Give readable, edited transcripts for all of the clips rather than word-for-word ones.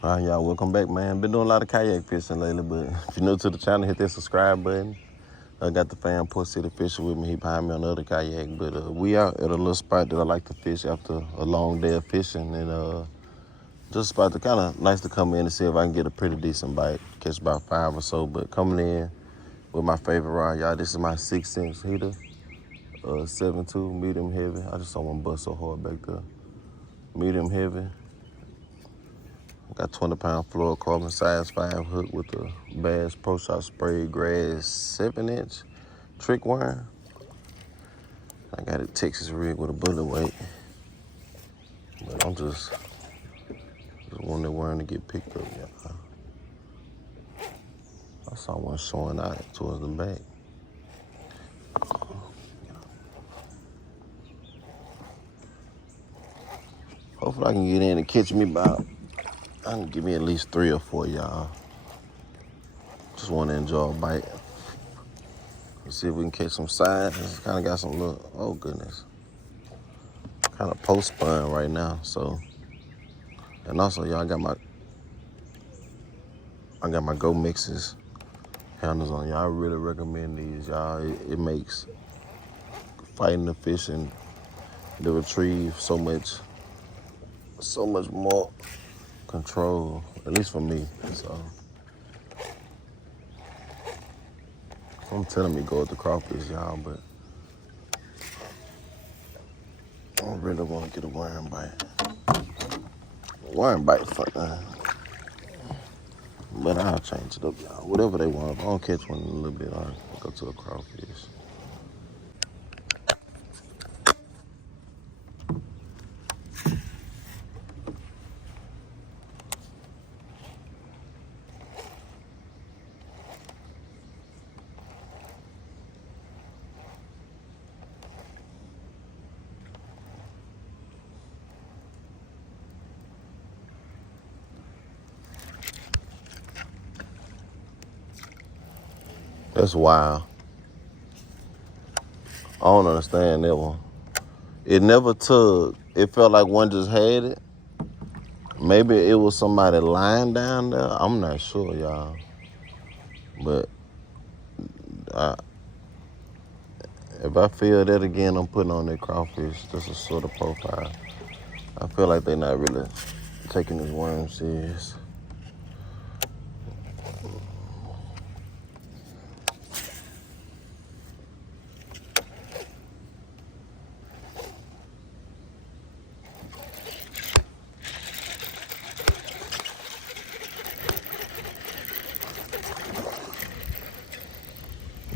All right, y'all, welcome back, man. Been doing a lot of kayak fishing lately, but if you're new to the channel, hit that subscribe button. I got the fam Port City fishing with me. He behind me on the other kayak, but we out at a little spot that I like to fish after a long day of fishing, and just a spot to kind of nice to come in and see if I can get a pretty decent bite, catch about 5 or so. But coming in with my favorite rod, y'all. This is my 6-inch heater, 7.2 medium heavy. I just don't want to bust so hard back there. Medium heavy. Got 20-pound fluorocarbon size 5 hook with the Bass Pro Shop Spray Grass 7-inch trick worm. I got it Texas rig with a bullet weight. But I'm just wanting that worm to get picked up, y'all. I saw one showing out towards the back. Hopefully I can get in and catch me about, I can give me at least 3 or 4, y'all. Just want to enjoy a bite. Let's see if we can catch some sides. It's kind of got some little, oh goodness. Kind of post spun right now, so. And also, y'all, I got my Go Mixes handles on. Y'all, I really recommend these, y'all. It makes fighting the fish and the retrieve so much more control, at least for me. So I'm telling me go with the crawfish, y'all, but I really want to get a worm bite. Worm bite fun, but I'll change it up, y'all. Whatever they want. If I don't catch one in a little bit, I'll go to a crawfish. That's wild. I don't understand that one. It never tugged. It felt like one just had it. Maybe it was somebody lying down there. I'm not sure, y'all. But if I feel that again, I'm putting on that crawfish just a sort of profile. I feel like they're not really taking this worm serious.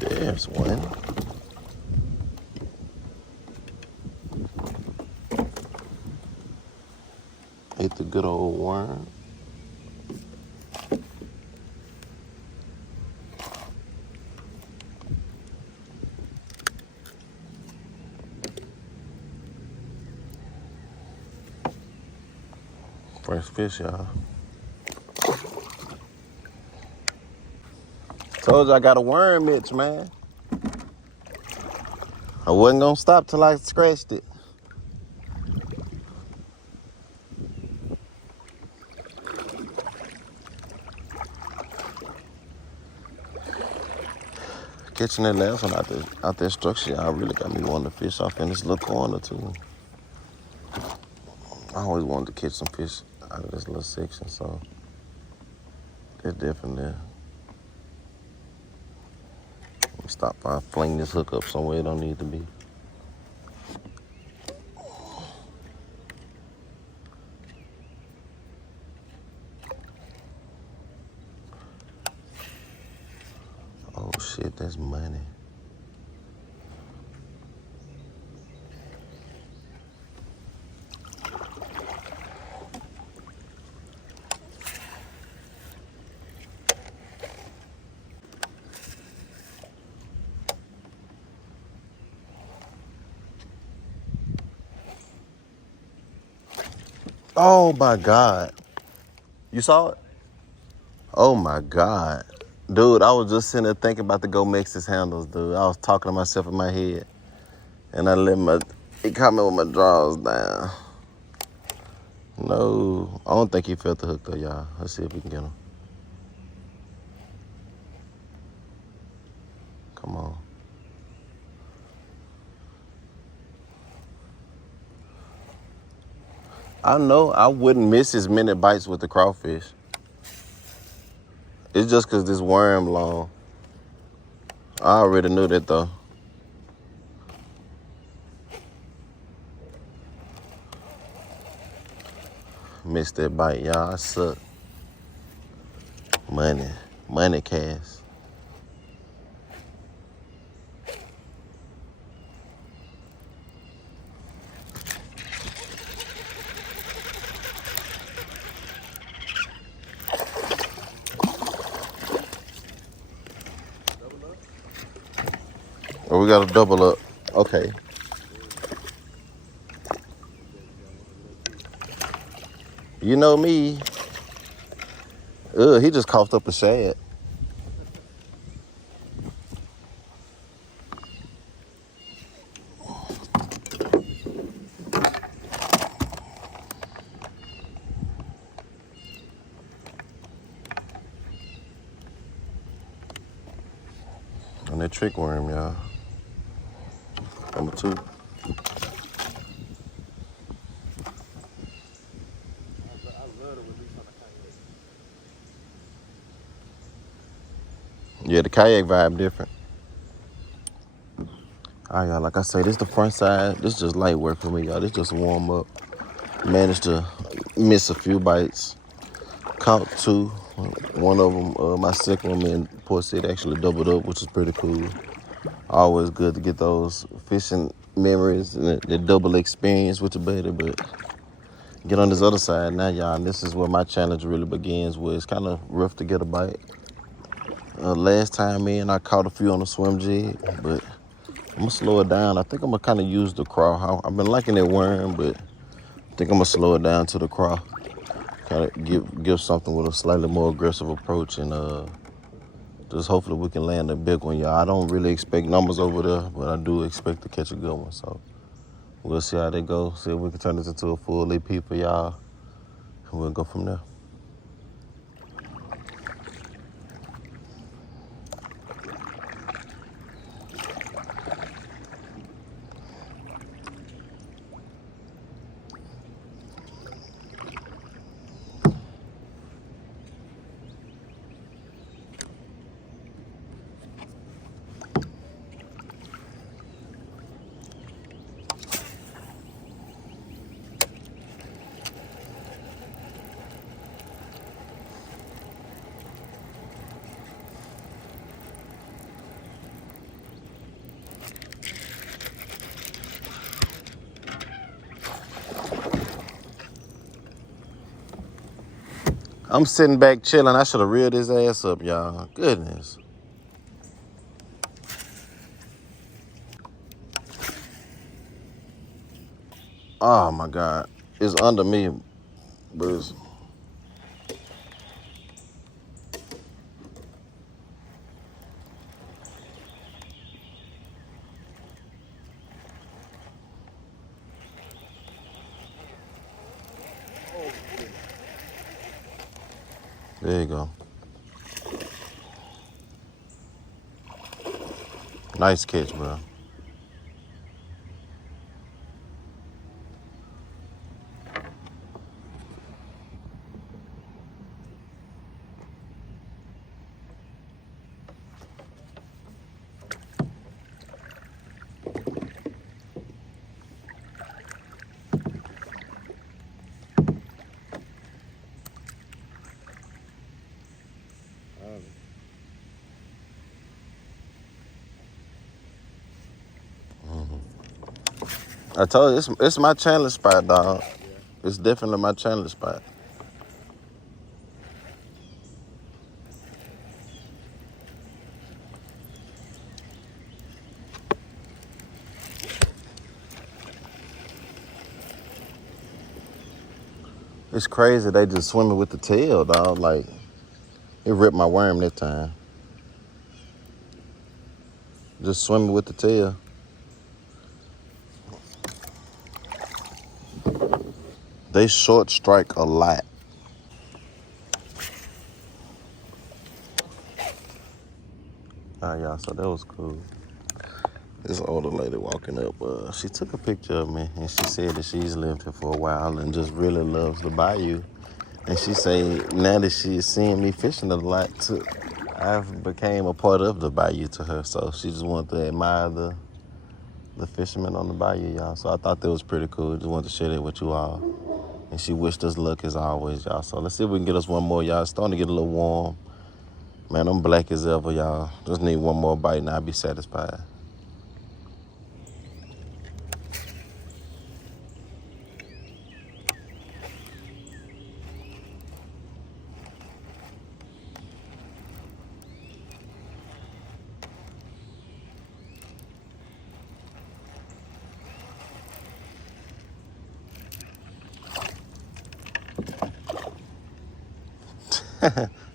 There's one. Ate the good old worm. First fish, y'all. Told you I got a worm itch, man. I wasn't gonna stop till I scratched it. Catching that last one out that structure, y'all really got me wanting to fish off in this little corner too. I always wanted to catch some fish out of this little section, so it's definitely there. Stop if I fling this hook up somewhere it don't need to be. Oh shit, that's money. Oh my God. You saw it? Oh my God. Dude, I was just sitting there thinking about the Go Mex's handles, dude. I was talking to myself in my head. And I let it caught me with my drawers down. No, I don't think he felt the hook though, y'all. Let's see if we can get him. Come on. I know I wouldn't miss as many bites with the crawfish. It's just because this worm long. I already knew that though. Missed that bite, y'all. I suck. Money cash. Oh, we gotta double up. Okay. You know me. He just coughed up a shad. And that trick worm, y'all. Number 2. Yeah, the kayak vibe different. All right, y'all, like I say, this the front side. This just light work for me, y'all. This just warm up. Managed to miss a few bites. Caught 2. One of them, my second one, in Port City actually doubled up, which is pretty cool. Always good to get those fishing memories and the double experience with your buddy, but get on this other side now, y'all, and this is where my challenge really begins, where it's kind of rough to get a bite. Last time in, I caught a few on the swim jig, but I'm gonna slow it down. I think I'm gonna kind of use the craw. I've been liking that worm, but I think I'm gonna slow it down to the craw. Kind of give something with a slightly more aggressive approach, and just hopefully we can land a big one, y'all. I don't really expect numbers over there, but I do expect to catch a good one. So we'll see how they go. See if we can turn this into a full EP for y'all, and we'll go from there. I'm sitting back chilling. I should have reeled his ass up, y'all. Goodness. Oh my God. It's under me, but it's... There you go. Nice catch, bro. I told you, it's my challenge spot, dog. It's definitely my challenge spot. It's crazy they just swimming with the tail, dog. Like, it ripped my worm that time. Just swimming with the tail. They short strike a lot. All right, y'all, so that was cool. This older lady walking up, she took a picture of me and she said that she's lived here for a while and just really loves the bayou. And she say now that she is seeing me fishing a lot, I've became a part of the bayou to her. So she just wanted to admire the fishermen on the bayou, y'all. So I thought that was pretty cool. Just wanted to share that with you all. And she wished us luck as always, y'all. So let's see if we can get us one more, y'all. It's starting to get a little warm. Man, I'm black as ever, y'all. Just need one more bite and I'll be satisfied.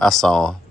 I saw him.